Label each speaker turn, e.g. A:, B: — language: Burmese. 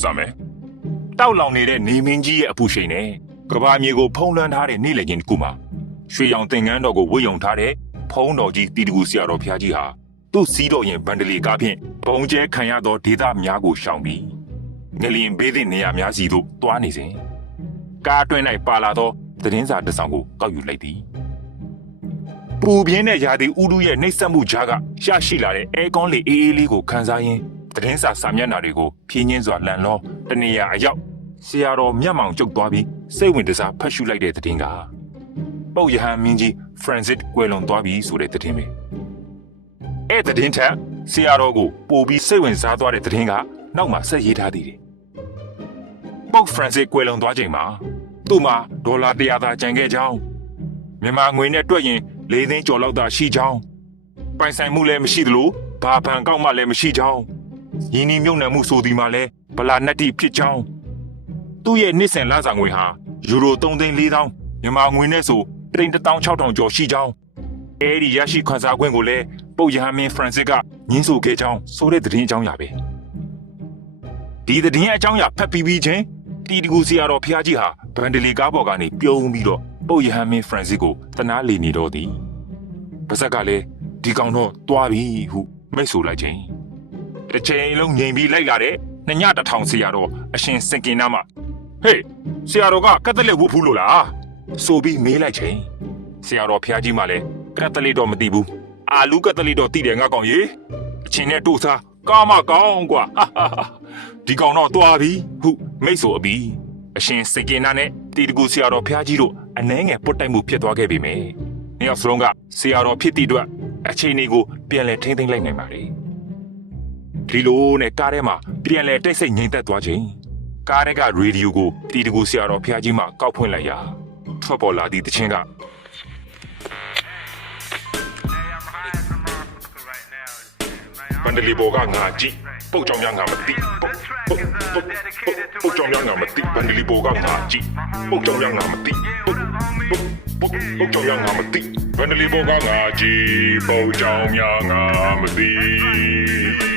A: စမယ်တောက်လောင်နေတဲ့နေမင်းကြီးရဲ့အပူရှိန်နဲ့ကဘာမြေကိုဖုံးလွှမ်းထားတဲ့နေ့လည်ချင်းတစ်ခုမှာရွှေရောင်သင်္ကန်းတော်ကိုဝတ်ယုံထားတဲ့ဖုံးတော်ကြီးတီတကူဆရာတော်ဖျားကြီးဟာသူ့စီးတော်ရင်ဗန်ဒလီကားဖြင့်ဘုံကျဲခံရသောဒေသများကိုရှောင်ပြီးငလျင်ဘေးသည့်နေရာများစီသို့တွားနေစဉ်ကားအတွင်း၌ပါလာသောသတင်းစာတစ်စောင်ကိုကောက်ယူလိုက်သည်ပူပြင်းတဲ့ရာသီဥတုရဲ့နှိပ်စက်မှုကြားကရရှိလာတဲ့အဲကွန်လေးအေးအေးလေးကိုခန်းစားရင်း သတင်းစာစာမျက်နှာတွေကိုဖြင်းချင်းစွာလန်လောတနေရာအရောက်ဆရာတော်မျက်မှောင်ကျုပ်သွားပြီးစိတ်ဝင်တစားဖတ်ရှုလိုက်တဲ့သတင်းကပုတ်ရဟန်းမင်းကြီးဖရန်စစ်ကွယ်လွန်သွားပြီဆိုတဲ့သတင်းပဲအဲ့သတင်းထက်ဆရာတော်ကိုပို့ပြီးစိတ်ဝင်စားသွားတဲ့သတင်းကနောက်မှဆက်ရေးထားသေးတယ်ပုတ်ဖရန်စစ်ကွယ်လွန်သွားချိန်မှာသူ့မှာဒေါ်လာ100သာကျန်ခဲ့ကြောင်းမြန်မာငွေနဲ့တွက်ရင်၄သိန်းကျော်လောက်သာရှိကြောင်းပိုင်ဆိုင်မှုလည်းမရှိသလိုဘာဘဏ်ကောက်မှလည်းမရှိကြောင်း ယင်းဒီမြုံနယ်မှုဆိုဒီမှာလည်းဗလာနက်တိဖြစ်ကြောင်းသူ့ရဲ့နှစ်စဉ်လစာငွေဟာယူရို3သိန်း4တောင်းမြန်မာငွေနဲ့ဆိုတိန်16000ကျော်ရှိကြောင်းအဲဒီရရှိခွန်စားခွင့်ကိုလည်းပုတ်ရဟန်းမင်းဖရန်စစ်ကညှင်းဆိုခဲ့ကြောင်းဆိုတဲ့သတင်းအကြောင်းအရာပဲဒီသတင်းအကြောင်းအရာဖတ်ပြီးပြီးချင်းတီတကူစီယာတော်ဖျားကြီးဟာဗန်ဒလီကားပေါ်ကနေပြုံးပြီးတော့ပုတ်ရဟန်းမင်းဖရန်စစ်ကိုတနာလေနေတော့သည်ပါဇက်ကလည်းဒီကောင်တော့တွားပြီဟုမိတ်ဆိုလိုက်ခြင်း တစ်ချိန်လုံးငြိမ်ပြီးလိုက်လာတဲ့နှညတစ်ထောင်ဆရာတော်အရှင်စင်ကင်နာမဟေးဆရာတော်ကကက်သလစ်ဝတ်ဖူးလို့လားဆိုပြီးမေးလိုက်ခြင်းဆရာတော်ဖျားကြီးမှလည်းကက်သလစ်တော့မသိဘူးအာလူကက်သလစ်တော့သိတယ်ငါကောင်ကြီးအချင်းနဲ့တို့စားကာမကောင်းကွာဟာဟာဟာဒီကောင်တော့တွားပြီဟုမိတ်ဆိုအပြီးအရှင်စင်ကင်နာနဲ့တီတကူဆရာတော်ဖျားကြီးတို့အနှဲငယ်ပုတ်တိုက်မှုဖြစ်သွားခဲ့ပြီမယ်။နှစ်ယောက်စလုံးကဆရာတော်ဖြစ်သည့်အတွက်အချိန်လေးကိုပြန်လဲထိမ့်သိမ့်လိုက်နိုင်ပါလေ။ ဒီလိုနဲ့ကားထဲမှာပြန်လဲတိတ်ဆိတ်ငြိမ်သက်သွားခြင်းကားထဲကရေဒီယိုကိုတီတကူဆရာတော်ဖျားကြီးမှကောက်ဖွင့်လိုက်ရာထွက်ပေါ်လာသည့်တခြင်းက
B: မန္တလေးဘောကငါကြည့်ပုတ်ကြောင်များငါမသိပုတ်ပုတ်ပုတ်ပုတ်ကြောင်များငါမသိမန္တလေးဘောကငါကြည့်ပုတ်ကြောင်များငါမသိပုတ်ပုတ်ပုတ်ပုတ်ကြောင်များငါမသိမန္တလေးဘောကငါကြည့်ပုတ်ကြောင်များငါမသိ